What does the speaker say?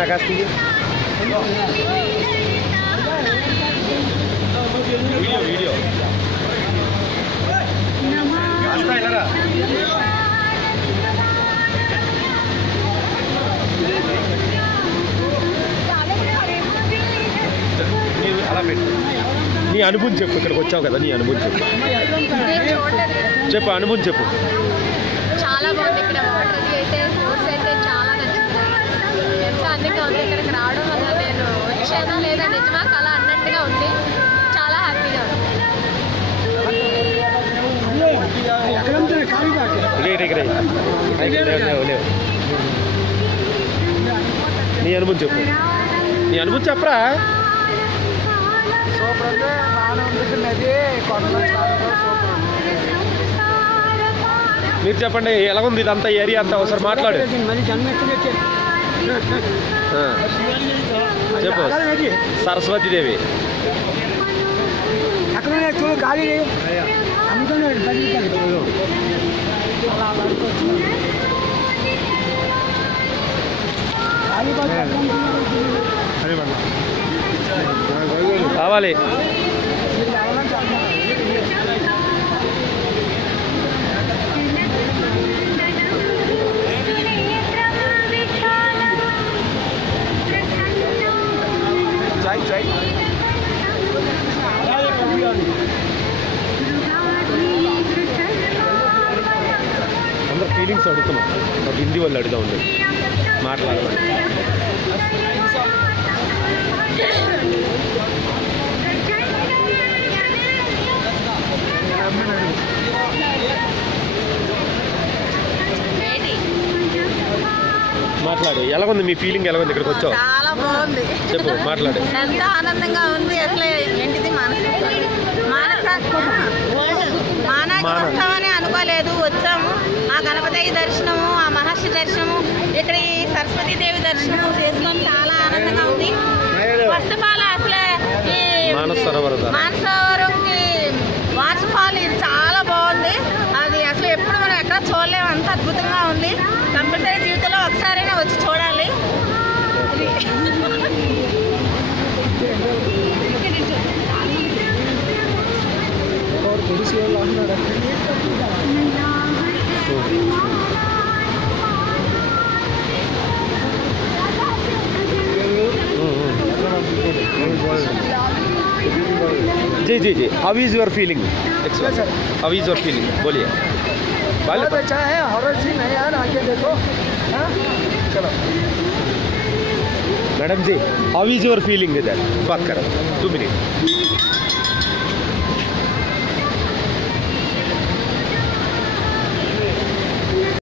ना आकाश की video video आता है ना అలా పెట్టు నీ అనుభూతి చెప్పు ఇక్కడికి వచ్చావు కదా నీ అనుభూతి చెప్పు చెప్పు అనుభూతి చెప్పు చాలా బాగుంది ఇక్కడ వాటర్ అయితే ఫోర్స్ అయితే చాలా నచ్చింది ఎంత అందంగా ఉంది ఇక్కడికి రావడం వల్ల నేను వచ్చానా లేదా నిజమా కళ అన్నట్టుగా ఉంది చాలా హ్యాపీగా ఉంది నీ అనుభూతి చెప్పు నీ అనుభూతి చెప్పరా సూపర్ అంటే బాగానే ఉంటుంది మీరు చెప్పండి ఎలా ఉంది ఇదంతా ఏరియా అంతా ఒకసారి మాట్లాడు చెప్పు సరస్వతీదేవి గాలి కావాలి అందరు ఫీలింగ్స్ అడుగుతున్నాం ఒక హిందీ వాళ్ళు అడుగుతా ఉంది మాట్లాడాలి మాట్లాడు ఎలాగుంది మీ ఫీలింగ్ ఎలాగుంది ఇక్కడికి వచ్చావు చాలా బాగుంది చెప్పు మాట్లాడు ఎంత ఆనందంగా ఉంది అసలు ఏంటిది వస్తామని అనుకోలేదు వచ్చాము ఆ గణపతి దర్శనము ఆ మహర్షి దర్శనము ఇక్కడ ఈ సరస్వతీదేవి దర్శనము చేసుకొని చాలా ఆనందంగా ఉంది ఫస్ట్ ఆఫ్ ఆల్ అసలు ఈ మానసరోవరంకి వాటర్ ఫాల్ ఇది చాలా బాగుంది అది అసలు ఎప్పుడు మనం ఎక్కడ చూడలేము అంత అద్భుతంగా ఉంది కంపల్సరీ జీవితంలో ఒకసారైనా వచ్చి చూడాలి जी जी जी how is your feeling how is your feeling बोलिए बहुत अच्छा है हॉरर सीन है यार आगे देखो चलो madam ji how is your feeling इधर बात करो 2 मिनट